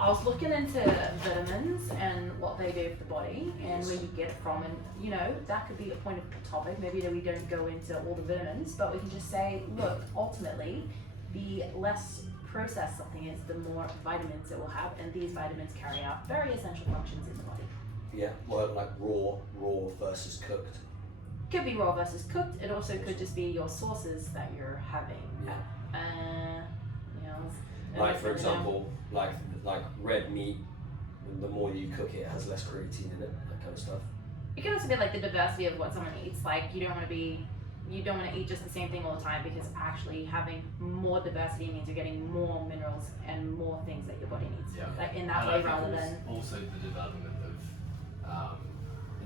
I was looking into vitamins and what they do for the body and where you get it from, and you know that could be a point of topic. Maybe we don't go into all the vitamins, but we can just say, look, ultimately, the less processed something is, the more vitamins it will have, and these vitamins carry out very essential functions in the body. Yeah, well, like raw versus cooked. Could be raw versus cooked. It also could just be your sources that you're having. Yeah. You know, Like for example, like red meat. The more you cook it, it has less creatine in it. That kind of stuff. It can also be like the diversity of what someone eats. Like you don't want to eat just the same thing all the time, because actually having more diversity means you're getting more minerals and more things that your body needs. Yeah. Like in that way, rather than also the development of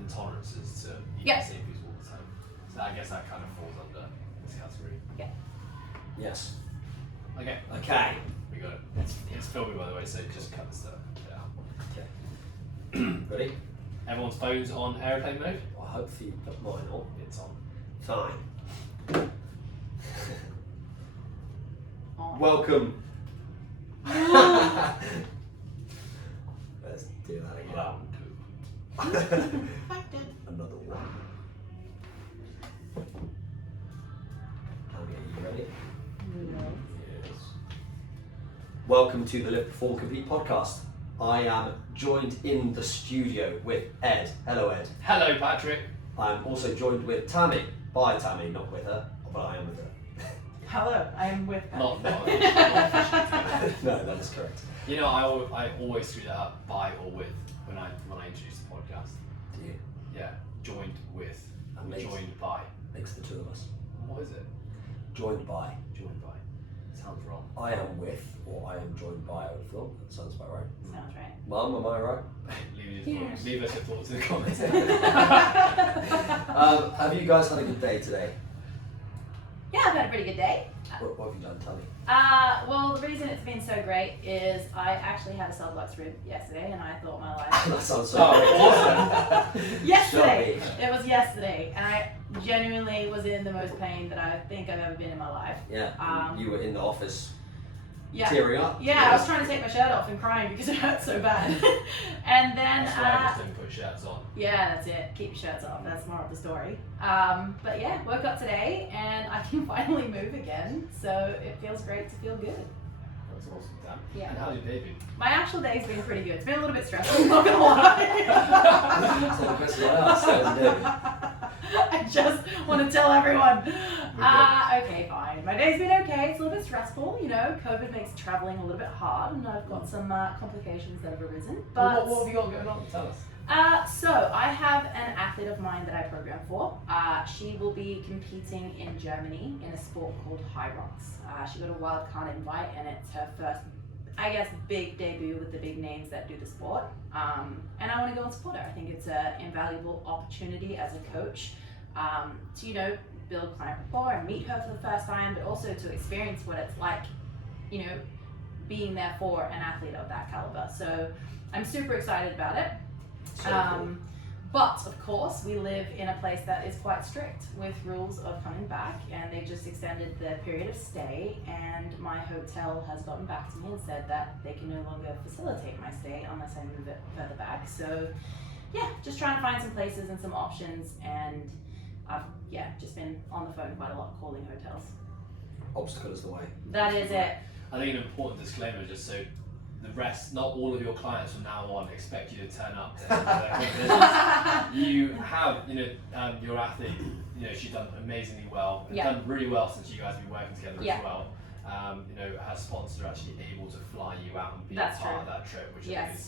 intolerances to eat Yeah. the same foods all the time. So I guess that kind of falls under this category. Yeah. Yes. Okay. Okay. We got it. It's filming, by the way, so just cut the stuff out. Okay. Ready? Everyone's phone's on airplane mode. I hope you put mine on. It's on. Fine. Oh. Welcome. Let's do that again. Round Another one. Okay, you ready? Yes. Welcome to the Live Perform Compete podcast. I am joined in the studio with Ed. Hello, Ed. Hello, Patrick. I'm also joined with Tammy. By Tammy, not with her, but I am with her. Hello, I am with her. Not officially. No, that is correct. You know, I always screw that up, by or with, when I introduce the podcast. Do you? Yeah, joined with, Amazing. joined by. Makes the two of us. What is it? Joined by. Joined by. Sounds wrong. I am with, or I am joined by, I would feel. That sounds about right. Sounds right. Mum, am I right? Leave us your thoughts in the comments. Have you guys had a good day today? Yeah, I've had a pretty good day. What have you done, Tammy? Well, the reason it's been so great is I actually had a cell box rib yesterday, and I thought my life. That sounds so awesome. Yesterday, Shocking. it was yesterday, and I genuinely was in the most pain that I think I've ever been in my life. Yeah, you were in the office Yeah. tearing up. Yeah, I was trying to take my shirt off and crying because it hurt so bad. And then, That's why I just don't put shirts on. yeah, that's it. Keep your shirts off. That's more of the story. But yeah, woke up today and I can finally move again. So it feels great to feel good. That's awesome, Dan. Yeah. And how's your day been? My actual day's been pretty good. It's been a little bit stressful, I'm not gonna lie. So the question I asked, that was good. I just want to tell everyone. Okay, fine. My day's been okay. It's a little bit stressful. You know, COVID makes traveling a little bit hard, and I've got some complications that have arisen. But What have you got going on? Tell us. so I have an athlete of mine that I program for. She will be competing in Germany in a sport called High Rocks. She got a wild card invite, and it's her first, I guess, big debut with the big names that do the sport. And I want to go and support her. I think it's an invaluable opportunity as a coach to, you know, build client rapport and meet her for the first time, but also to experience what it's like, you know, being there for an athlete of that caliber. So I'm super excited about it. So cool. But of course, we live in a place that is quite strict with rules of coming back, and they just extended the period of stay, and my hotel has gotten back to me and said that they can no longer facilitate my stay unless I move it further back. So yeah, just trying to find some places and some options, and I've just been on the phone quite a lot calling hotels. Obstacle is the way. That is it. I think an important disclaimer, just so the rest, not all of your clients from now on expect you to turn up to their competitions. You have, you know, your athlete, you know, she's done amazingly well, done really well since you guys have been working together as well. You know, her sponsor actually able to fly you out and be a part of that trip, which I think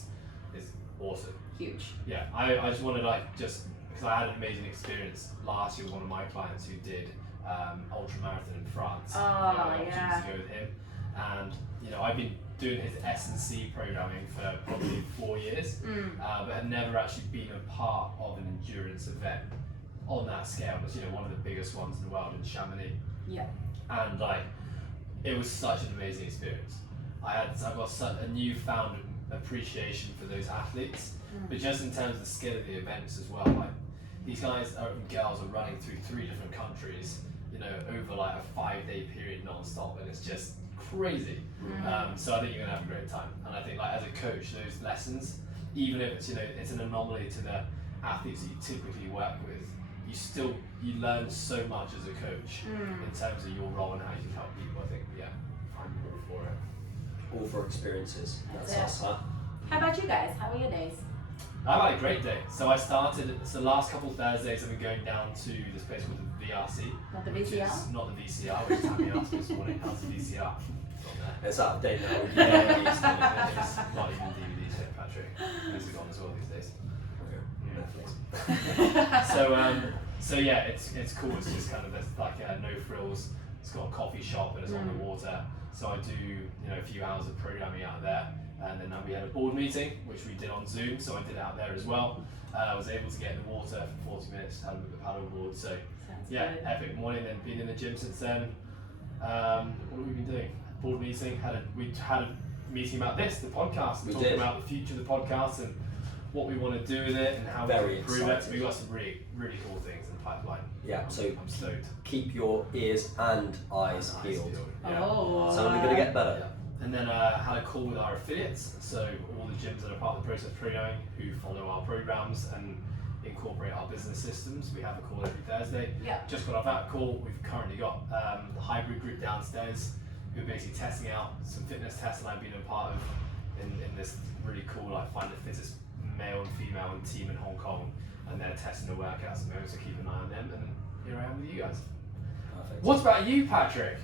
is awesome. Huge. Yeah, I just wanted because I had an amazing experience last year with one of my clients who did ultramarathon in France. Oh, I had the opportunity to go with him, and you know, I've been doing his S&C programming for probably 4 years, but had never actually been a part of an endurance event on that scale. It was, you know, one of the biggest ones in the world in Chamonix. Yeah. And it was such an amazing experience. I got such a newfound appreciation for those athletes, but just in terms of the scale of the events as well. Like, these guys and girls are running through 3 different countries, you know, over like a 5-day period non-stop, and it's just crazy. So I think you're gonna have a great time. And I think like as a coach, those lessons, even if it's it's an anomaly to the athletes that you typically work with, you learn so much as a coach in terms of your role and how you can help people. I think I'm all for it. All for experiences. That's it. us, huh? How about you guys? How were your days? I've had a great day. So I started, the last couple of Thursdays I've been going down to this place called the VRC. Not the which VCR? is not the VCR, which Tammy asked me this morning. How's the VCR? It's on there. It's out of date now. It's not even DVDs yet, Patrick. These are gone as well these days. So yeah, it's cool. It's just kind of there's like no frills. It's got a coffee shop and it's on the water. So I do a few hours of programming out there, and then we had a board meeting which we did on Zoom. So I did it out there as well. I was able to get in the water for 40 minutes, had a look at the paddle board. So Sounds good. epic morning. Then been in the gym since then. What have we been doing? Board meeting. We had a meeting about this, the podcast, talking about the future of the podcast and what we want to do with it and how we can improve it. So we got some really, really cool things in the pipeline. Yeah, so I'm stoked. keep your ears and eyes peeled. Yeah. Oh. It's only going to get better. Yeah. And then I had a call with our affiliates, so all the gyms that are part of the process programming who follow our programs and incorporate our business systems. We have a call every Thursday. Yeah. Just got off that call. We've currently got the hybrid group downstairs who are basically testing out some fitness tests that I've been a part of in this really cool, like, find the fittest male and female and team in Hong Kong, and they're testing the workouts at the moment, so keep an eye on them. And here I am with you guys. Perfect. What about you, Patrick?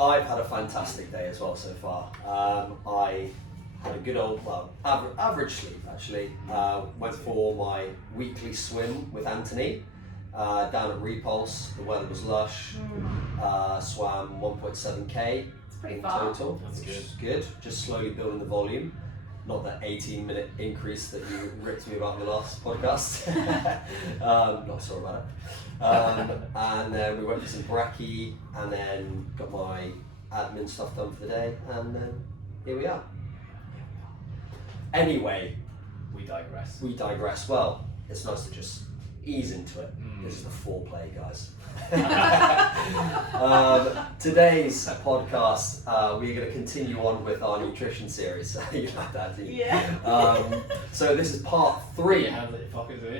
I've had a fantastic day as well so far. I had a good old, average sleep actually. Went for my weekly swim with Anthony down at Repulse. The weather was lush. Swam 1.7k in far. total. That's which is good. Just slowly building the volume. Not that 18-minute increase that you ripped me about in the last podcast. Not sorry about it. And then we went for some brekkie, and then got my admin stuff done for the day, and then here we are. Anyway, We digress. Well, it's nice to just ease into it. This is the foreplay, guys. Today's podcast, we're going to continue on with our nutrition series. You like that, do you? Yeah. So this is part 3. Hands like your pockets, are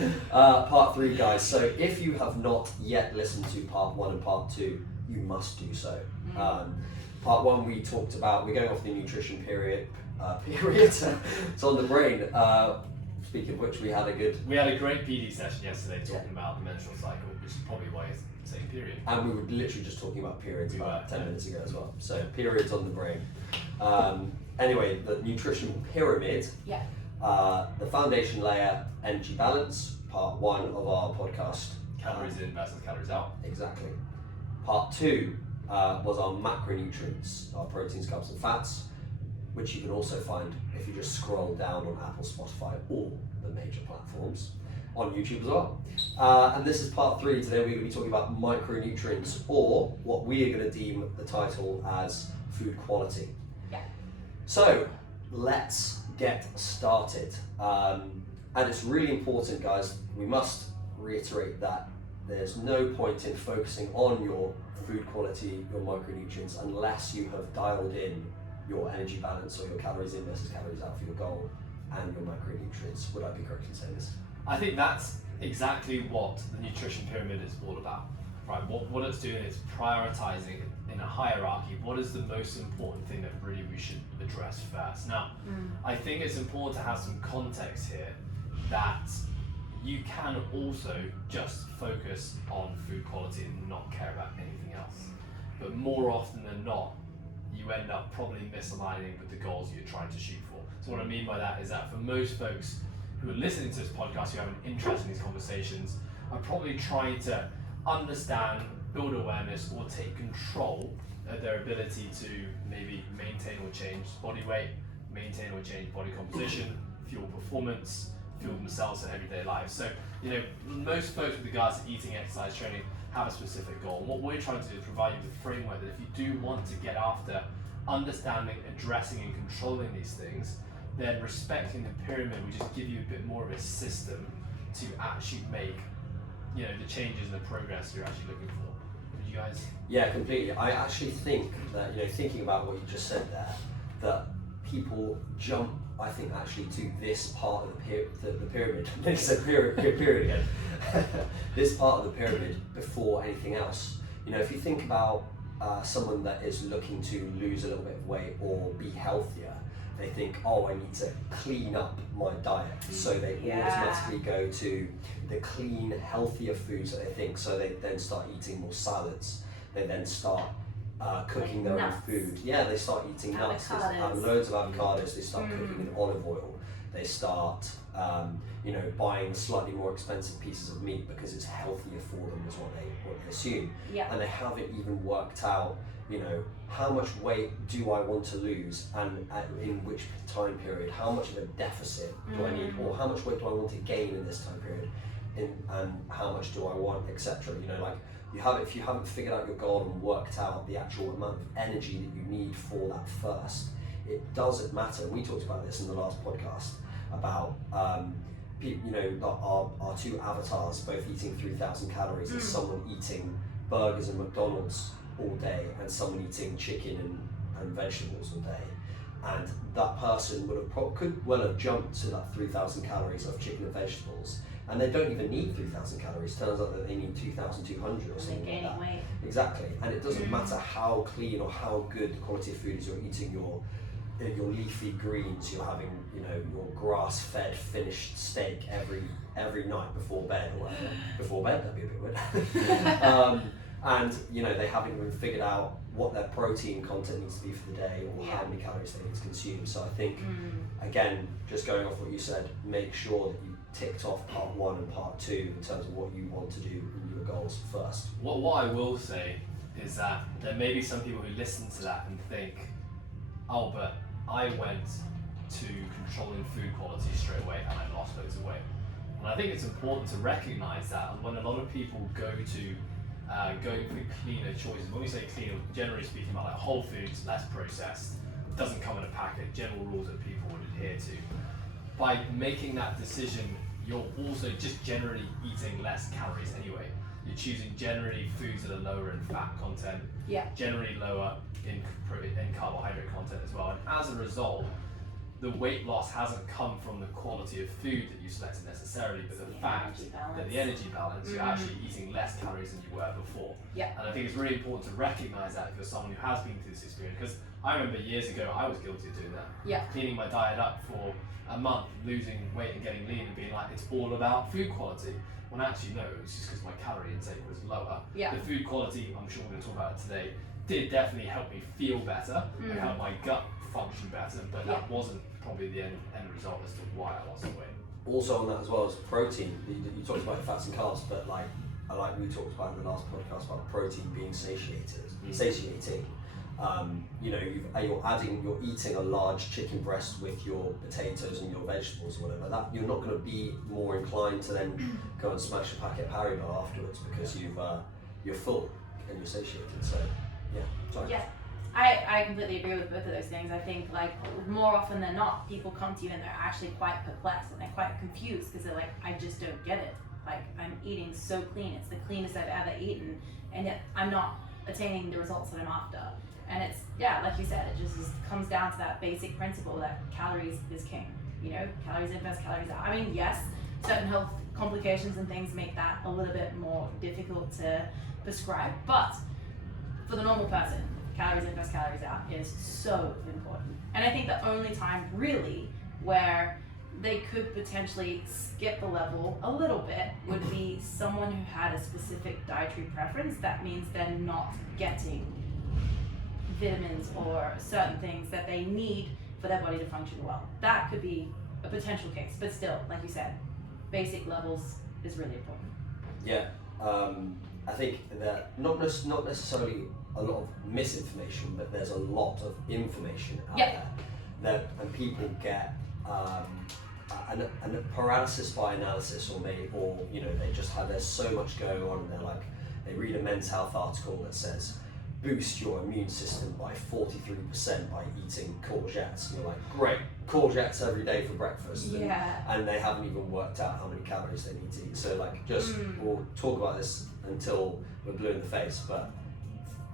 you? Part 3, guys. So if you have not yet listened to part 1 and part 2, you must do so. Part 1 we talked about, we're going off the nutrition period. It's on the brain. Speaking of which, we had a great PD session yesterday talking about the menstrual cycle, which is probably why it's saying period. And we were literally just talking about periods about 10 minutes ago as well. So periods on the brain. Anyway, the nutrition pyramid. Yeah. The foundation layer, energy balance, part 1 of our podcast. Calories in versus calories out. Exactly. Part 2 was our macronutrients, our proteins, carbs and fats, which you can also find if you just scroll down on Apple, Spotify, or the major platforms, on YouTube as well. And this is part 3. Today we're going to be talking about micronutrients, or what we are going to deem the title as food quality. Yeah. So let's get started. And it's really important, guys, we must reiterate that there's no point in focusing on your food quality, your micronutrients, unless you have dialed in your energy balance or your calories in versus calories out for your goal and your macronutrients. Would I be correct in saying this? I think that's exactly what the nutrition pyramid is all about. Right? What it's doing is prioritizing in a hierarchy what is the most important thing that really we should address first. Now, I think it's important to have some context here that you can also just focus on food quality and not care about anything else. But more often than not, you end up probably misaligning with the goals you're trying to shoot for. So what I mean by that is that for most folks who are listening to this podcast, who have an interest in these conversations, are probably trying to understand, build awareness, or take control of their ability to maybe maintain or change body weight, maintain or change body composition, fuel performance, fuel themselves in everyday life. So, most folks with regards to eating, exercise, training have a specific goal. And what we're trying to do is provide you with a framework that if you do want to get after understanding, addressing and controlling these things, then respecting the pyramid will just give you a bit more of a system to actually make the changes and the progress you're actually looking for. Would you guys? Yeah, completely. I actually think that, thinking about what you just said there, that people jump, I think, actually to this part of the pyramid. I said pyramid again. This part of the pyramid before anything else. If you think about someone that is looking to lose a little bit of weight or be healthier, they think, oh, I need to clean up my diet. So they automatically go to the clean, healthier foods that they think. So they then start eating more salads. They then start cooking their own food. Yeah, they start eating nuts. They have loads of avocados. They start cooking with olive oil. They start, buying slightly more expensive pieces of meat because it's healthier for them, is what they assume. Yeah. And they haven't even worked out, how much weight do I want to lose, and in which time period? How much of a deficit do I need, or how much weight do I want to gain in this time period, and how much do I want, etc. If you haven't figured out your goal and worked out the actual amount of energy that you need for that first, it doesn't matter. And we talked about this in the last podcast about our two avatars both eating 3,000 calories, and someone eating burgers and McDonald's all day, and someone eating chicken and vegetables all day. And that person could well have jumped to that 3,000 calories of chicken and vegetables, and they don't even need 3,000 calories. Turns out that they need 2,200 or something like that. Weight. Exactly, and it doesn't matter how clean or how good the quality of food is. You're eating your leafy greens. You're having your grass-fed finished steak every night before bed or whatever. Before bed, that'd be a bit weird. And they haven't even figured out what their protein content needs to be for the day, or how many calories they need to consume. So I think, again, just going off what you said, make sure that you ticked off part 1 and part 2 in terms of what you want to do in your goals first. What I will say is that there may be some people who listen to that and think, oh, but I went to controlling food quality straight away and I lost loads of weight. And I think it's important to recognise that when a lot of people go to going for cleaner choices. When we say cleaner, generally speaking about like whole foods, less processed, doesn't come in a packet, general rules that people would adhere to. By making that decision, you're also just generally eating less calories anyway. You're choosing generally foods that are lower in fat content, generally lower in carbohydrate content as well. And as a result, the weight loss hasn't come from the quality of food that you selected necessarily, but the fact that the energy balance, you're actually eating less calories than you were before. Yeah. And I think it's really important to recognise that if you're someone who has been through this experience, because I remember years ago I was guilty of doing that. Yeah. Cleaning my diet up for a month, losing weight and getting lean and being like, it's all about food quality. When actually no, it was just because my calorie intake was lower. Yeah. The food quality, I'm sure we're going to talk about it today, did definitely help me feel better, and help my gut function better, but that wasn't probably the end result as to why I lost the weight. Also on that as well as protein, you talked about fats and carbs, but like we talked about in the last podcast about protein being satiating. You're eating a large chicken breast with your potatoes and your vegetables or whatever. That you're not going to be more inclined to then go and smash a packet of Haribo afterwards because you're full and you're satiated. So sorry. Yeah. I completely agree with both of those things. I think like more often than not, people come to you and they're actually quite perplexed and they're quite confused because they're like, I just don't get it. Like I'm eating so clean. It's the cleanest I've ever eaten, and yet I'm not attaining the results that I'm after. And it's, like you said, it just comes down to that basic principle that calories is king. Calories in first, calories out. I mean, yes, certain health complications and things make that a little bit more difficult to prescribe, but for the normal person, calories in first, calories out is so important. And I think the only time really where they could potentially skip the level a little bit would be someone who had a specific dietary preference. That means they're not getting vitamins or certain things that they need for their body to function well. That could be a potential case, but still, like you said, basic levels is really important. Yeah, I think that not necessarily a lot of misinformation, but there's a lot of information out there and people get a paralysis by analysis, or they just have, there's so much going on, and they read a Men's Health article that says boost your immune system by 43% by eating courgettes. And you're like, great, courgettes every day for breakfast. And they haven't even worked out how many calories they need to eat. So we'll talk about this until we're blue in the face, but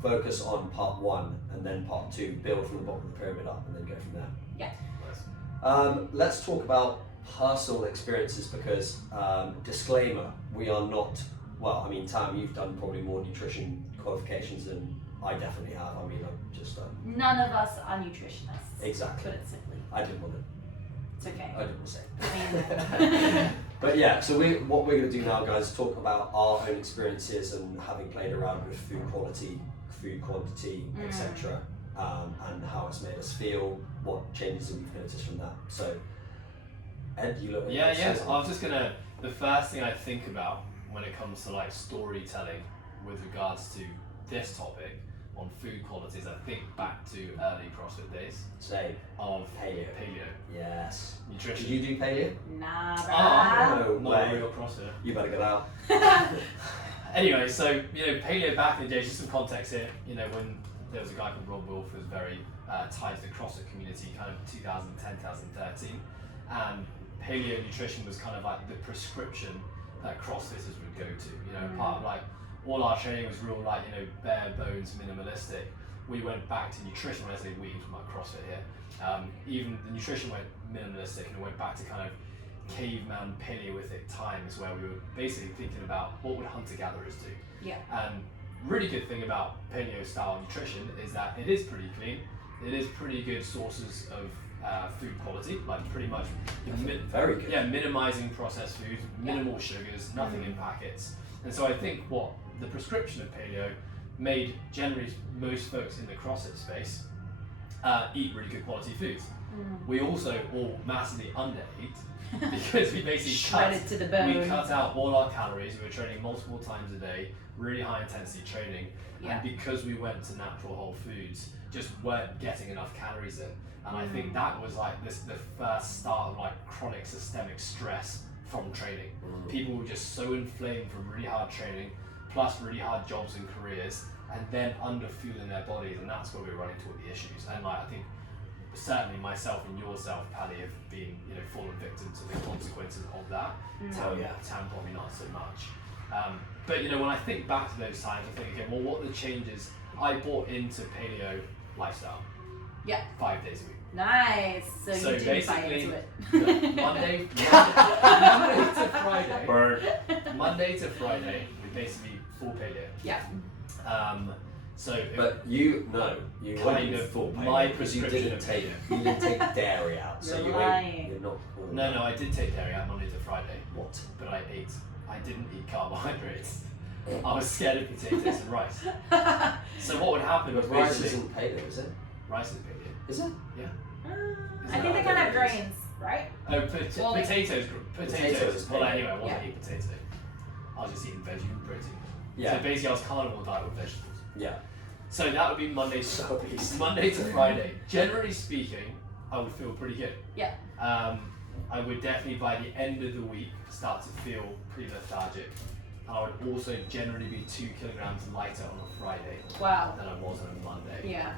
focus on part 1 and then part 2, build from the bottom of the pyramid up and then go from there. Yeah. Let's talk about personal experiences because, disclaimer, we are not, well, I mean, Tam, you've done probably more nutrition qualifications than I definitely have. I mean, I've just done. None of us are nutritionists. Exactly. Put it simply. I didn't want to. It's okay. I didn't want to say. Put me in there. But yeah, so what we're going to do now, guys, is talk about our own experiences and having played around with food quality, food quantity, etc., and how it's made us feel, what changes that we've noticed from that. So, Ed, you look. Yeah. So I was just gonna. The first thing I think about when it comes to like storytelling with regards to this topic on food quality is I think back to early CrossFit days Say of paleo. Yes. Nutrition. Did you do paleo? Nah, Oh, bruh. no Not a way. real CrossFit. You better get out. Anyway, so paleo back in the day, just some context here. When there was a guy called Rob Wolf who was very tied to the CrossFit community, kind of 2010, 2013, and paleo nutrition was kind of like the prescription that CrossFitters would go to. Part of like all our training was real like bare bones minimalistic. We went back to nutrition. When I say we, talking about CrossFit here. Even the nutrition went minimalistic and it went back to kind of caveman paleolithic times where we were basically thinking about what would hunter-gatherers do. Yeah. And really good thing about paleo style nutrition is that it is pretty clean. It is pretty good sources of food quality, like pretty much Very good. yeah, minimizing processed food, minimal sugars, nothing in packets. And so I think what the prescription of paleo made generally most folks in the CrossFit space eat really good quality foods. We also all massively undereat because we basically Shredded to the bone. we cut out all our calories. We were training multiple times a day, really high intensity training, Yeah. and because we went to natural whole foods, just weren't getting enough calories in. And I think that was like the first start of like chronic systemic stress from training. People were just so inflamed from really hard training, plus really hard jobs and careers, and then underfueling their bodies, and that's where we're running into all the issues. And like I think certainly myself and yourself, Paddy, have been fallen victim to the consequences of that. Tam probably not so much. But when I think back to those times, I think again, well, what are the changes? I bought into paleo lifestyle. Yeah. 5 days a week. Nice. So you didn't buy basically, into it. Monday to Friday. Monday to Friday, we basically full paleo. Yeah. But you Kind went of full paleo my because you prescription didn't of take paleo. you didn't take dairy out, so You're you lying. ate. You're not. No, I did take dairy out Monday to Friday, What? but I didn't eat carbohydrates. I was scared of potatoes and rice. So what would happen was But rice basically isn't paleo, is it? rice is paleo. Is it? I think they kind of have grains, right? Oh, potatoes. Potatoes. Well, anyway, I wasn't Yeah. eating potato. I was just eating vegetable protein. Yeah. So basically, I was carnivore diet with vegetables. Yeah. So that would be Monday to Friday. Generally speaking, I would feel pretty good. Yeah. I would definitely by the end of the week start to feel pretty lethargic. And I would also generally be 2 kilograms lighter on a Friday Wow. than I was on a Monday. Yeah.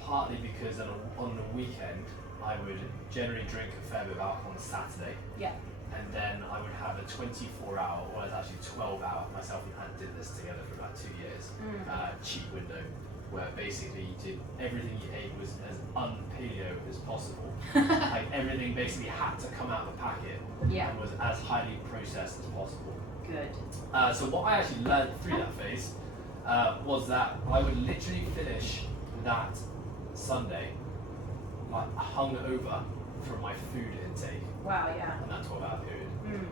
Partly because on the weekend I would generally drink a fair bit of alcohol on a Saturday. Yeah. And then I would have a 24-hour, or it's actually 12-hour, myself and Anne did this together for about 2 years, cheat window, where basically you did everything you ate was as un-paleo as possible. Like everything basically had to come out of the packet Yeah. and was as highly processed as possible. Good. So what I actually learned through that phase was that I would literally finish that Sunday like hungover from my food intake Wow. Yeah. in that 12-hour period.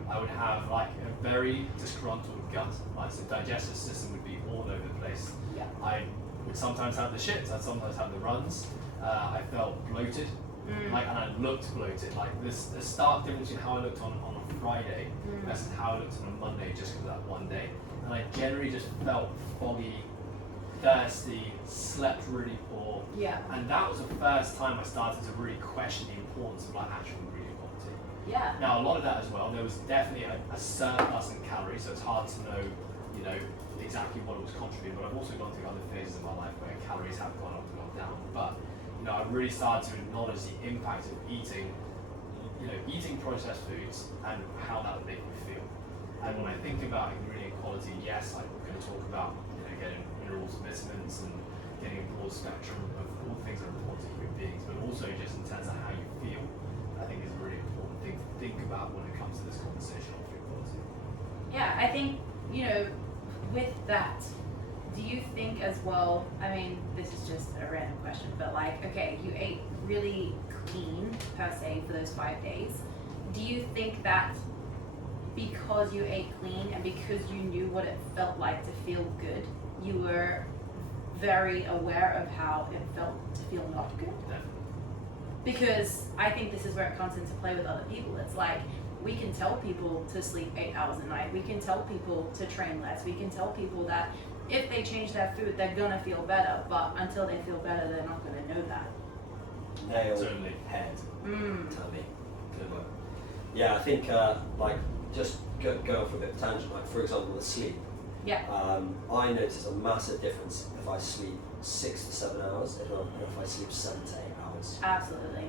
I would have like a very disgruntled gut, like so digestive system would be all over the place. Yeah. I would sometimes have the shits, I'd sometimes have the runs. I felt bloated, like, and I looked bloated. Like the stark difference in how I looked on a Friday versus how I looked on a Monday just because of that one day. And I generally just felt foggy, thirsty, slept really poor. Yeah. And that was the first time I started to really question the importance of like actual ingredient quality. Yeah. Now a lot of that as well, there was definitely a surplus in calories, so it's hard to know, exactly what it was contributing, but I've also gone through other phases of my life where calories have gone up and gone down. But I really started to acknowledge the impact of eating processed foods and how that would make me feel. And when I think about ingredient quality, yes, I'm going to talk about getting minerals, vitamins, and getting a broad spectrum of all the things that are important to human beings, but also just in terms of how you feel, I think is a really important thing to think about when it comes to this conversation on food quality. Yeah, I think, with that, do you think as well, I mean, this is just a random question, but like, okay, you ate really clean per se for those 5 days. Do you think that because you ate clean and because you knew what it felt like to feel good, you were very aware of how it felt to feel not good? Definitely. Because I think this is where it comes into play with other people. It's like, we can tell people to sleep 8 hours a night. We can tell people to train less. We can tell people that if they change their food, they're gonna feel better. But until they feel better, they're not gonna know that. Nail, Totally. head, tummy. Totally. Yeah, I think just go off a bit of tangent. Like for example, the sleep. Yeah. I notice a massive difference if I sleep 6 to 7 hours, and if I sleep 7 to 8 hours. Absolutely.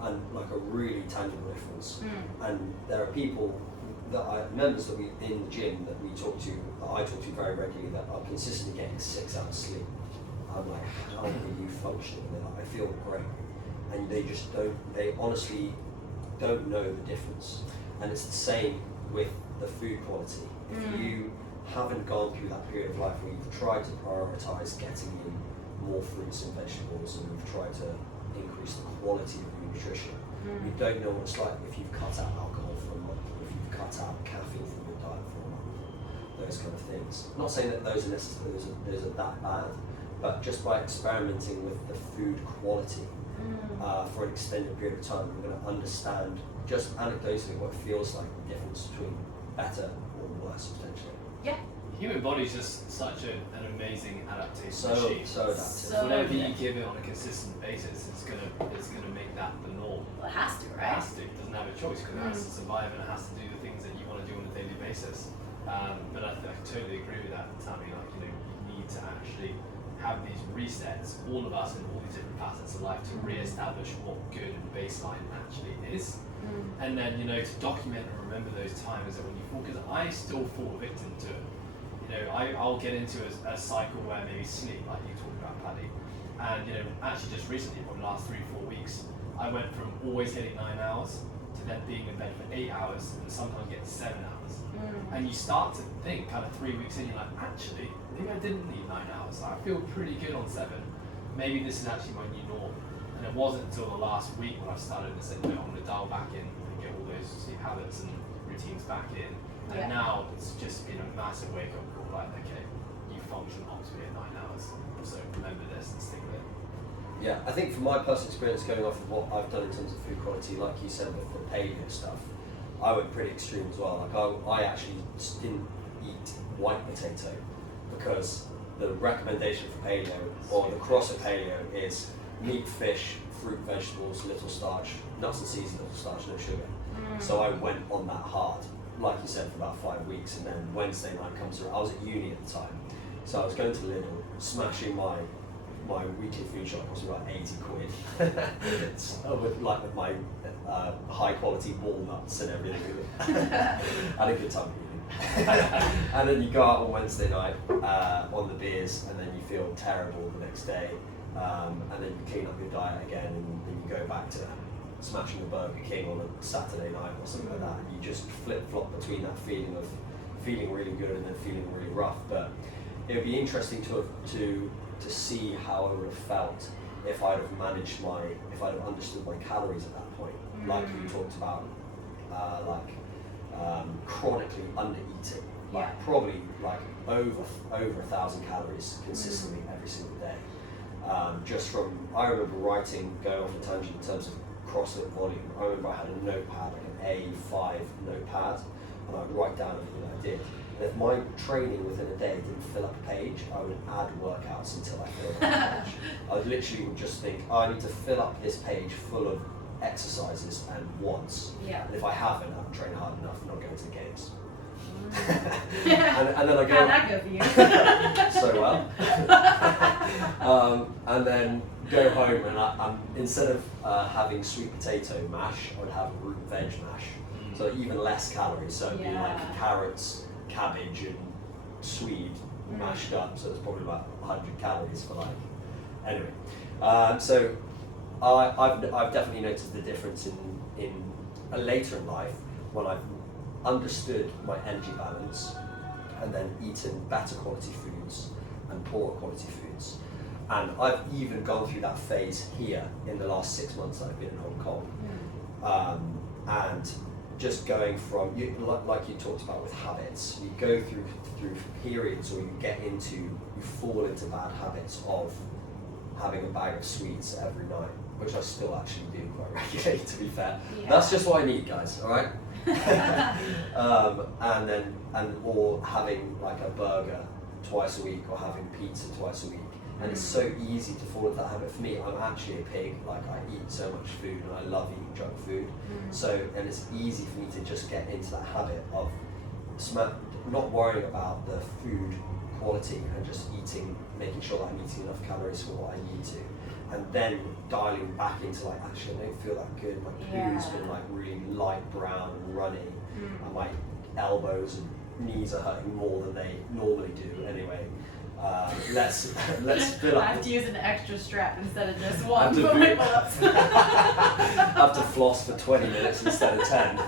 And like a really tangible difference. And there are people members that we in the gym that I talk to very regularly that are consistently getting 6 hours sleep. I'm like, how are you functioning? And they're like, I feel great. And they honestly don't know the difference. And it's the same with the food quality. If you haven't gone through that period of life where you've tried to prioritize getting in more fruits and vegetables, and you've tried to increase the quality of your nutrition, you don't know what it's like if you've cut out alcohol for a month, if you've cut out caffeine from your diet for a month, those kind of things. I'm not saying that those are that bad, but just by experimenting with the food quality for an extended period of time, you're going to understand just anecdotally what it feels like, the difference between better or worse potentially. Yeah. The human body is just such an amazing adaptation So machine. adaptive. Whatever you give it on a consistent basis, it's gonna make that the norm. Well, it has to, It right? has to. It doesn't have a choice because it has to survive and it has to do the things that you want to do on a daily basis. But I totally agree with that, Tammy. Like, you need to actually have these resets, all of us in all these different facets of life, to re-establish what good and baseline actually is. And then, to document and remember those times that when you fall, because I still fall victim to it. I'll get into a cycle where maybe sleep, like you talked about, Paddy, and actually just recently, for the last 3-4 weeks, I went from always getting 9 hours to then being in bed for 8 hours and sometimes getting 7 hours. And you start to think, kind of 3 weeks in, you're like, actually, maybe I didn't need 9 hours. I feel pretty good on 7. Maybe this is actually my new norm. And it wasn't until the last week when I started to say, no, I'm going to dial back in and get all those sleep habits and routines back in. And now it's just been a massive wake-up call, like, okay, you function optimally at 9 hours. So remember this and stick with it. Yeah, I think from my personal experience, going off of what I've done in terms of food quality, like you said with the paleo stuff, I went pretty extreme as well. Like I actually just didn't eat white potato because the recommendation for paleo, or the cross of paleo, is meat, fish, fruit, vegetables, little starch, nuts and seeds, little starch, no sugar. So I went on that hard, like you said, for about 5 weeks, and then Wednesday night comes around. I was at uni at the time, so I was going to Lidl, smashing my weekly food shop, cost me about 80 quid, with my high quality walnuts and everything. Had a good time eating. And then you go out on Wednesday night on the beers, and then you feel terrible the next day, and then you clean up your diet again, and then you go back to smashing the Burger King on a Saturday night or something like that. You just flip-flop between that feeling of feeling really good and then feeling really rough. But it would be interesting to see how I would have felt if I'd have understood my calories at that point. Like you talked about, chronically under-eating, probably like over 1,000 calories consistently every single day. I remember writing, going off a tangent in terms of CrossFit volume. I remember I had a notepad, like an A5 notepad, and I'd write down everything I did. And if my training within a day didn't fill up a page, I would add workouts until I filled up the page. I literally would just think, I need to fill up this page full of exercises and wants. Yeah. And if I haven't, I haven't trained hard enough, I'm not going to the games. and then I go. How'd that go for you? So well. And then go home, and I'm instead of having sweet potato mash, I would have root veg mash. So even less calories. So it'd be like carrots, cabbage, and swede, mashed up, so it's probably about 100 calories for like. Anyway, so I've definitely noticed the difference in later in life when I've understood my energy balance and then eaten better quality foods and poorer quality foods. And I've even gone through that phase here in the last 6 months that I've been in Hong Kong. And just going from, like you talked about with habits, you go through periods or you fall into bad habits of having a bag of sweets every night, which I still actually do quite regularly, to be fair. Yeah. That's just what I need, guys, all right? Or having like a burger twice a week or having pizza twice a week. And it's so easy to fall into that habit. For me, I'm actually a pig. Like, I eat so much food and I love eating junk food. And it's easy for me to just get into that habit of not worrying about the food quality and just making sure that I'm eating enough calories for what I need to. And then dialing back into like, actually I don't feel that good. My poo's been like really light brown and runny. And my elbows and knees are hurting more than they normally do anyway. Let's fill up. I have to use an extra strap instead of just one for my pull-ups. I have to floss for 20 minutes instead of 10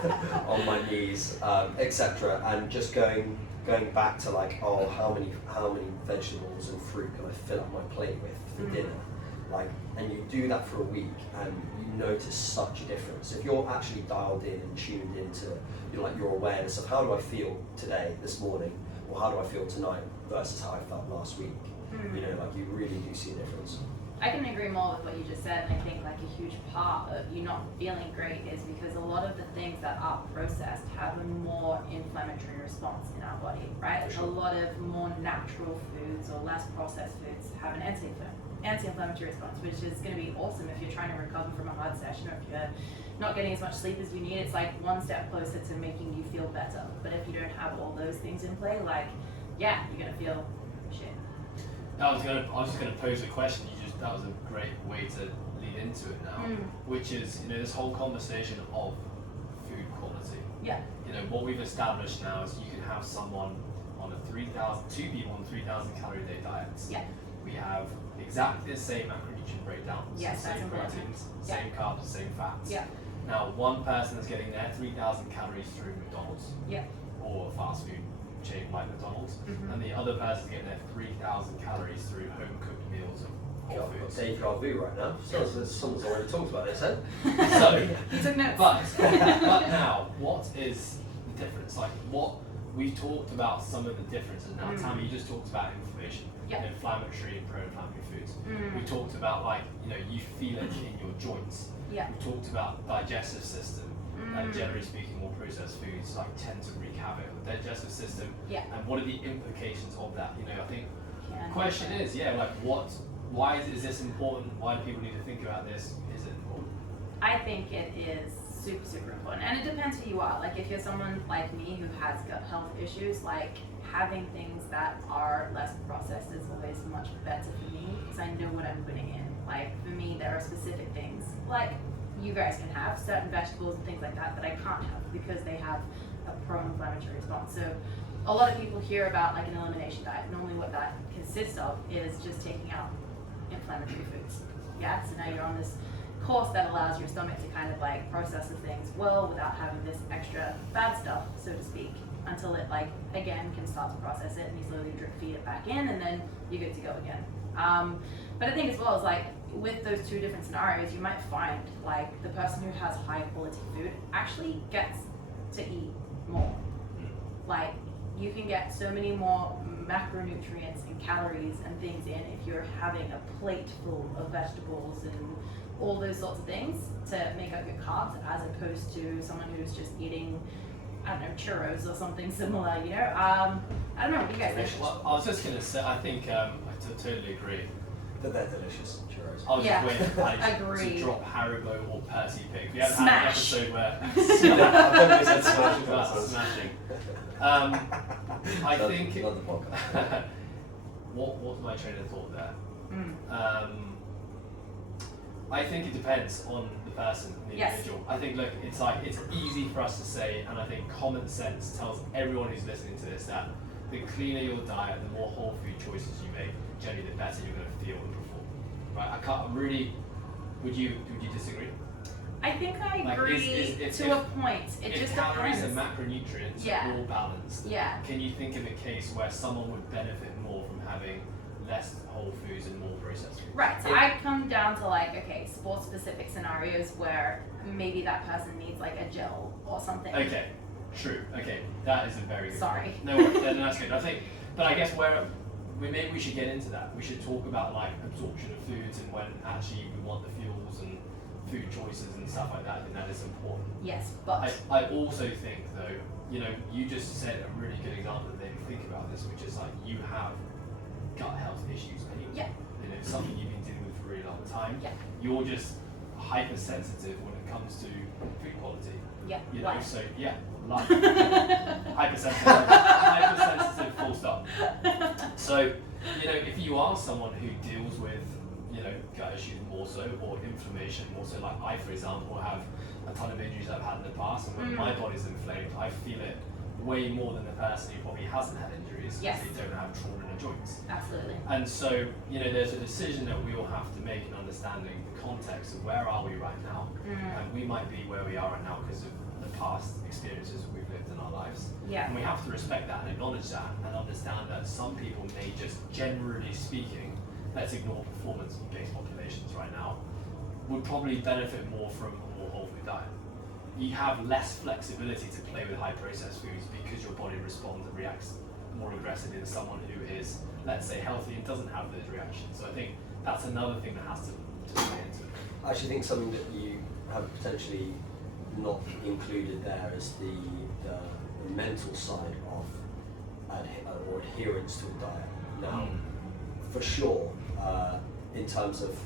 on my knees, etc. And just going back to like, how many vegetables and fruit can I fill up my plate with for dinner? Like, and you do that for a week, and you notice such a difference. If you're actually dialed in and tuned into your awareness of how do I feel today, this morning, or how do I feel tonight versus how I felt last week, you really do see a difference. I can agree more with what you just said, and I think like a huge part of you not feeling great is because a lot of the things that are processed have a more inflammatory response in our body, right? For sure. A lot of more natural foods or less processed foods have an anti-inflammatory response, which is going to be awesome if you're trying to recover from a hard session, or if you're not getting as much sleep as you need. It's like one step closer to making you feel better. But if you don't have all those things in play, you're going to feel shit. I was just going to pose a question. That was a great way to lead into it now, which is this whole conversation of food quality. Yeah. What we've established now is you can have someone on two people on 3,000 calorie a day diets. Yeah. We have exactly the same macronutrient breakdown. Yes, so same proteins, same carbs, same fats. Yeah. Now one person is getting their 3,000 calories through McDonald's. Yeah. Or a fast food chain like McDonald's, and the other person is getting their 3,000 calories through home cooked meals of whole foods. Deja vu right now. Someone's already talked about this, eh? So, you took notes. But now, what is the difference? Like, what we talked about some of the differences. Now, Tammi, you just talked about inflammation, inflammatory and pro-inflammatory foods. We talked about you feel it in your joints. Yeah. We talked about digestive system. And generally speaking, more processed foods tend to wreak havoc on the digestive system. Yeah. And what are the implications of that? I think the question is, why is this important? Why do people need to think about this? Is it important? I think it is super, super important. And it depends who you are. Like, if you're someone like me who has gut health issues, having things that are less processed is always much better for me because I know what I'm putting in. For me, there are specific things you guys can have, certain vegetables and things like that I can't have because they have a pro-inflammatory response. So a lot of people hear about an elimination diet. Normally what that consists of is just taking out inflammatory foods. Yeah, so now you're on this course that allows your stomach to kind of process the things well without having this extra bad stuff, so to speak, until it again can start to process it and you slowly drip feed it back in and then you're good to go again. But I think as well as with those two different scenarios, you might find the person who has high quality food actually gets to eat more. You can get so many more macronutrients and calories and things in if you're having a plate full of vegetables and all those sorts of things to make up your carbs, as opposed to someone who's just eating, I don't know, churros or something similar, I don't know what you guys think. Well, I was just going to say, I think I totally agree. But they're delicious, churros. I was just waiting for Paddy to drop Haribo or Percy Pig. We haven't had an episode where I've never said smashing. I think love the podcast. what was my train of thought there? I think it depends on the person, the individual. I think it's easy for us to say, and I think common sense tells everyone who's listening to this that the the cleaner your diet, the more whole food choices you make, generally the better you're going to feel and perform. Right? I can't really. Would you disagree? I think I Like, agree if to a point. It if just calories depends. and macronutrients Yeah. are all balanced, Yeah. can you think of a case where someone would benefit more from having less whole foods and more processed foods? Right, so I come down to like, okay, sports specific scenarios where maybe that person needs like a gel or something. Okay, true. Okay, that is a very good Sorry. point. No worries, then that's good. I think, but I guess maybe we should get into that. We should talk about like absorption of foods and when actually we want the fuels and food choices and stuff like that. I think that is important. Yes, but I also think though, you know, you just said a really good example that made me think about this, which is like you have gut health issues anyway. Yeah. You know, something you've been dealing with for a really long time. Yeah. You're just hypersensitive when it comes to food quality. yeah, You know, life. so yeah, life. hypersensitive, full stop. So, you know, if you are someone who deals with, you know, gut issues more so, or inflammation more so, like I, for example, have a ton of injuries I've had in the past, and when my body's inflamed, I feel it way more than the person who probably hasn't had injuries Yes. because they don't have trauma in the joints. Absolutely. And so, you know, there's a decision that we all have to make in understanding the context of where are we right now, and we might be where we are right now because of the past experiences that we've lived in our lives. Yeah. And we have to respect that and acknowledge that and understand that some people may just, generally speaking, let's ignore performance-based populations right now, would probably benefit more from a more whole food diet. You have less flexibility to play with high processed foods because your body responds and reacts more aggressively than someone who is, let's say, healthy and doesn't have those reactions. So I think that's another thing that has to play into it. I actually think something that you have potentially not included there is the mental side of or adherence to a diet. Now, for sure, in terms of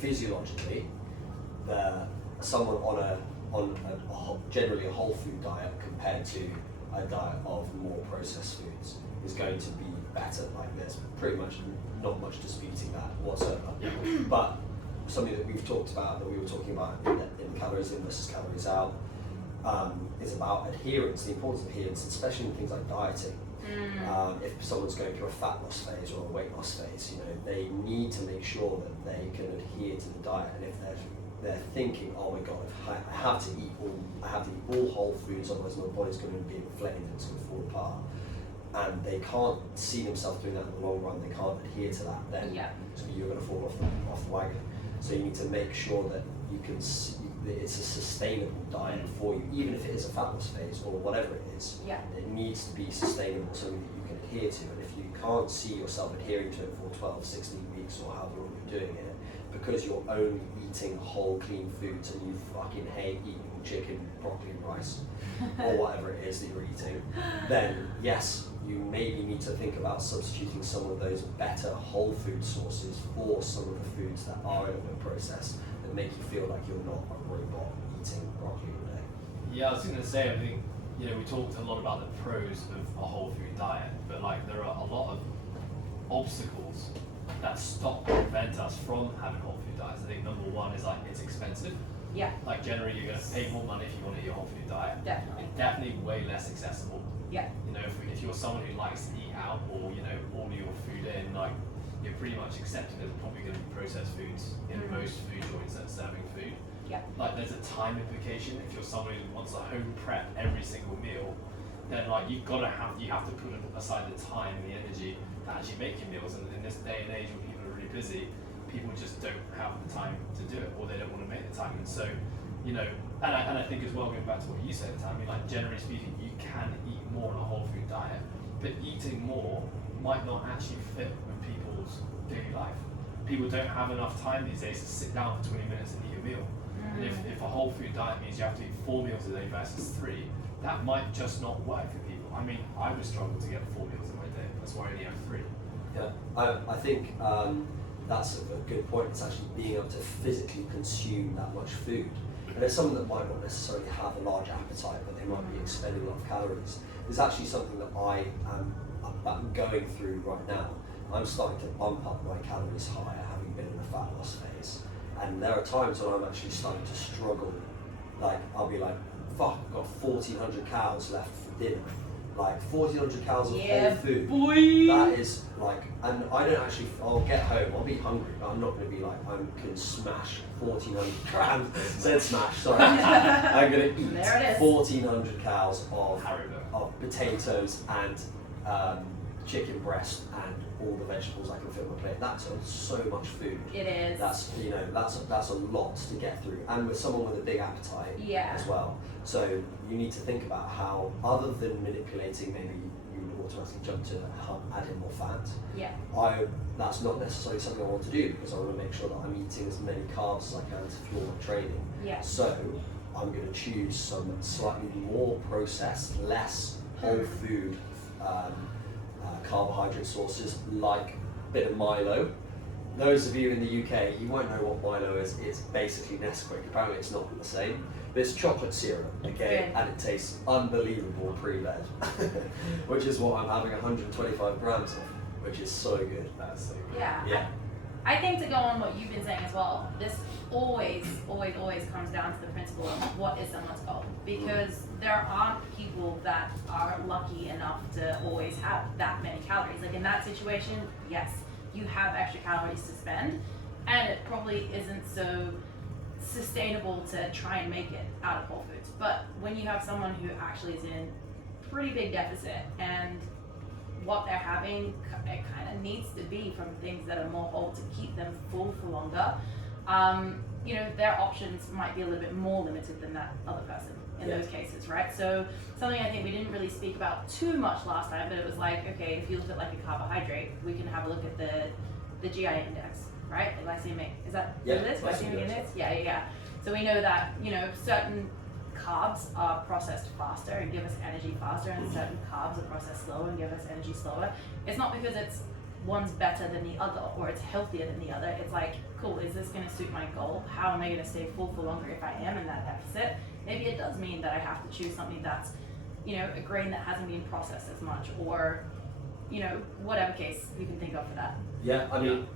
physiologically, someone generally a whole food diet compared to a diet of more processed foods is going to be better. Like there's pretty much not much disputing that whatsoever. But something that we've talked about, that we were talking about in calories in versus calories out, is about adherence, the importance of adherence, especially in things like dieting. If someone's going through a fat loss phase or a weight loss phase, you know, they need to make sure that they can adhere to the diet. And if they're thinking, oh my god, I have to eat all whole foods, otherwise my body's going to be inflamed and it's going to fall apart, and they can't see themselves doing that in the long run, they can't adhere to that, then you're going to fall off the wagon. So you need to make sure that you can see that it's a sustainable diet for you, even if it is a fat loss phase or whatever it is. It needs to be sustainable, something that you can adhere to. And if you can't see yourself adhering to it for 12, 16 weeks or however long you're doing it, because you're only eating whole clean foods and you fucking hate eating chicken, broccoli and rice or whatever it is that you're eating, then yes, you maybe need to think about substituting some of those better whole food sources for some of the foods that are a little bit processed that make you feel like you're not a robot eating broccoli all day. Yeah, I was going to say, I think, you know, we talked a lot about the pros of a whole food diet, but like there are a lot of obstacles that prevent us from having whole food diets. I think number one is like it's expensive. Like generally you're going to pay more money if you want to eat a whole food diet. Definitely way less accessible. You know, if you're someone who likes to eat out or, you know, order your food in, like you're pretty much accepting there's probably going to be processed foods in most food joints that are serving food. Like there's a time implication. If you're someone who wants to home prep every single meal, then like you have to put aside the time and the energy to actually make your meals. And in this day and age when people are really busy, people just don't have the time to do it, or they don't want to make the time. And so, you know, and I think as well, going back to what you said, Tammi, like generally speaking, you can eat more on a whole food diet, but eating more might not actually fit with people's daily life. People don't have enough time these days to sit down for 20 minutes and eat a meal. And if a whole food diet means you have to eat 4 meals a day versus 3, that might just not work for people. I mean, I would struggle to get 4 meals in my day. That's why I only have 3. I think that's a good point. It's actually being able to physically consume that much food. And there's someone that might not necessarily have a large appetite, but they might be expending a lot of calories. It's actually something that I am going through right now. I'm starting to bump up my calories higher, having been in a fat loss phase. And there are times when I'm actually starting to struggle. Like, I'll be like, fuck, I've got 1,400 calories left for dinner. like 1,400 calories of Yeah, whole food. boy. That is like, and I don't actually, I'll get home, I'll be hungry, but I'm not going to be like, I can smash 1,400 grams, said smash, sorry. I'm going to eat There it is. 1,400 calories of Haribo. potatoes and chicken breast and all the vegetables I can fit on my plate. That's so much food. It is. That's, you know, that's a lot to get through, and with someone with a big appetite Yeah. as well. So you need to think about how, other than manipulating, maybe you would automatically jump to add in more fat. Yeah. That's not necessarily something I want to do, because I want to make sure that I'm eating as many carbs as I can to fuel my training. Yeah. So I'm going to choose some slightly more processed, less whole food carbohydrate sources, like a bit of Milo. Those of you in the UK, you won't know what Milo is. It's basically Nesquik. Apparently it's not the same, but it's chocolate syrup, okay, and it tastes unbelievable pre-bed, which is what I'm having 125 grams of, which is so good. That's so good. Yeah. Yeah. I think, to go on what you've been saying as well, this always comes down to the principle of what is someone's goal. Because there aren't people that are lucky enough to always have that many calories. Like in that situation, yes, you have extra calories to spend, and it probably isn't so sustainable to try and make it out of whole foods. But when you have someone who actually is in pretty big deficit, and what they're having, it kind of needs to be from things that are more whole to keep them full for longer. You know, their options might be a little bit more limited than that other person in those cases, right? So something I think we didn't really speak about too much last time, but it was like, okay, if you look at like a carbohydrate, we can have a look at the GI index, right? The glycemic, is that what it is? Glycemic index? Yeah. So we know that, you know, certain carbs are processed faster and give us energy faster, and certain carbs are processed slower and give us energy slower. It's not because one's better than the other or it's healthier than the other. It's like, cool, is this going to suit my goal? How am I going to stay full for longer if I am in that deficit? Maybe it does mean that I have to choose something that's, you know, a grain that hasn't been processed as much, or, you know, whatever case you can think of for that. Yeah, I mean,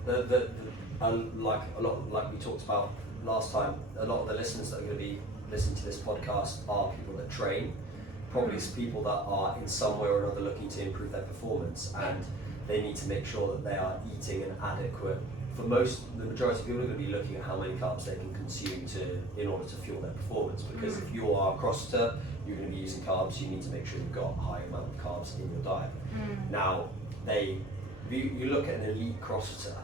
like we talked about last time, a lot of the listeners that are going to be listening to this podcast are people that train, probably people that are in some way or another looking to improve their performance, and they need to make sure that they are eating an adequate. For the majority of people are going to be looking at how many carbs they can consume in order to fuel their performance. Because if you are a CrossFitter, you're going to be using carbs. You need to make sure you've got a high amount of carbs in your diet. Now, if you look at an elite CrossFitter,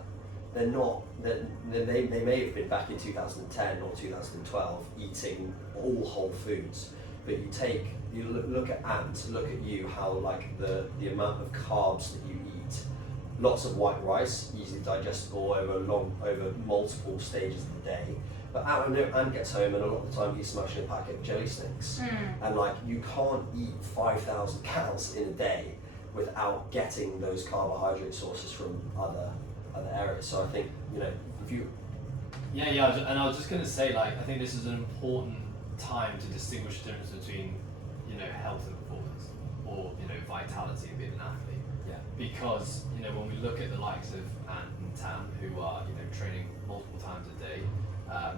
they're not. They may have been back in 2010 or 2012 eating all whole foods, but you look at Ant, look at you, how like the amount of carbs that you eat. Lots of white rice, easily digestible over multiple stages of the day. But Ant gets home, and a lot of the time he's smashing a packet of jelly sticks. And like, you can't eat 5,000 calories in a day without getting those carbohydrate sources from other areas. So I think, you know, if you... Yeah, and I was just going to say, like, I think this is an important time to distinguish the difference between, you know, health and performance, or, you know, vitality and being an athlete. Yeah. Because, you know, when we look at the likes of Ant and Tam, who are, you know, training multiple times a day,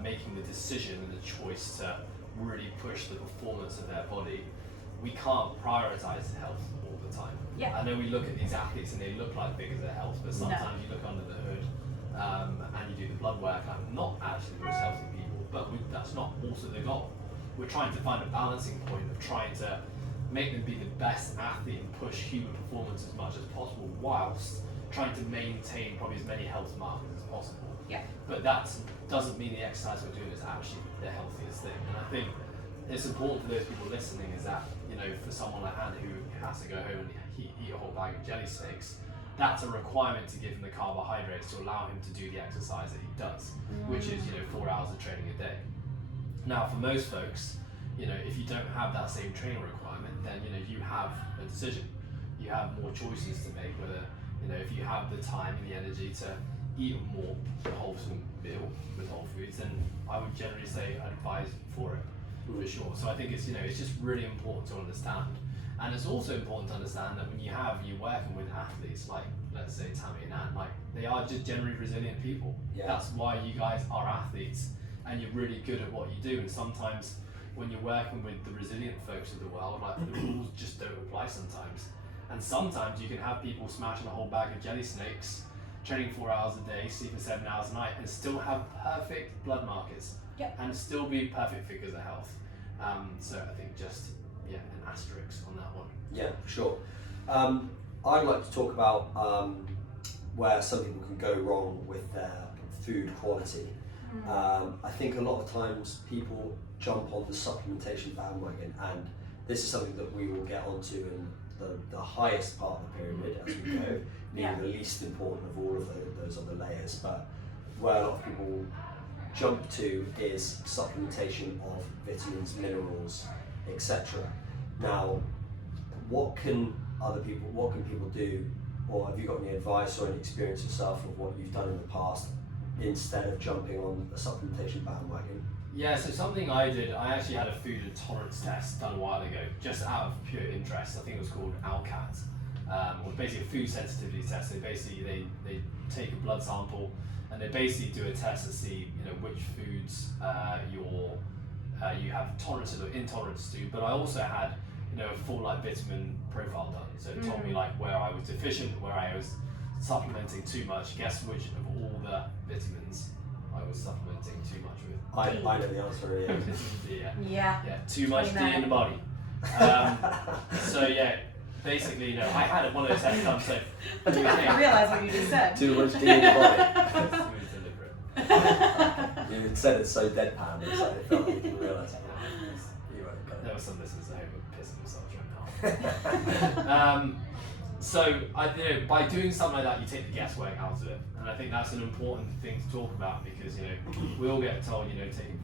making the decision and the choice to really push the performance of their body, we can't prioritize health all the time. Yeah. I know we look at these athletes and they look like big as their health, but sometimes you look under the hood and you do the blood work, and not actually the most healthy people, but that's not also the goal. We're trying to find a balancing point of trying to make them be the best athlete and push human performance as much as possible, whilst trying to maintain probably as many health markers as possible. Yeah. But that doesn't mean the exercise we're doing is actually the healthiest thing. And I think it's important for those people listening is that, you know, for someone like Anne who has to go home and eat a whole bag of jelly sticks, that's a requirement to give him the carbohydrates to allow him to do the exercise that he does, which is, you know, 4 hours of training a day. Now, for most folks, you know, if you don't have that same training requirement, then, you know, you have a decision. You have more choices to make, whether, you know, if you have the time and the energy to eat a more wholesome meal with whole foods, then I would generally say I'd advise for it, for sure. So I think it's, you know, it's just really important to understand. And it's also important to understand that when you're working with athletes, like, let's say Tammy and Anne, like, they are just generally resilient people. Yeah. That's why you guys are athletes, and you're really good at what you do. And sometimes, when you're working with the resilient folks of the world, like the rules just don't apply sometimes. And sometimes you can have people smashing a whole bag of jelly snakes, training 4 hours a day, sleeping 7 hours a night, and still have perfect blood markers. Yep. And still be perfect figures of health. So I think just, an asterisk on that one. Yeah, sure. I'd like to talk about where some people can go wrong with their food quality. I think a lot of times people jump on the supplementation bandwagon, and this is something that we will get onto in the highest part of the pyramid as we go, being the least important of all of those other layers, but where a lot of people jump to is supplementation of vitamins, minerals, etc. Now, what can people do, or have you got any advice or any experience yourself of what you've done in the past instead of jumping on the supplementation bandwagon? Yeah, so something I did, I actually had a food intolerance test done a while ago, just out of pure interest. I think it was called ALCAT, or basically a food sensitivity test. They take a blood sample and they basically do a test to see which foods you have tolerances or intolerance to. But I also had a full vitamin profile done, so it told me where I was deficient, where I was supplementing too much. Guess which of all the vitamins I was supplementing too much with? I know the answer. Vitamin D, Yeah. too much D in the body. So basically, I had one of those tests done. So I realise what you just said. Too much D in the body. it was deliberate. You said it so deadpan, it's like, it felt like you didn't realise it. You weren't going. There were some listeners at home who were pissing themselves right now. So by doing something like that, you take the guesswork out of it, and I think that's an important thing to talk about, because we all get told taking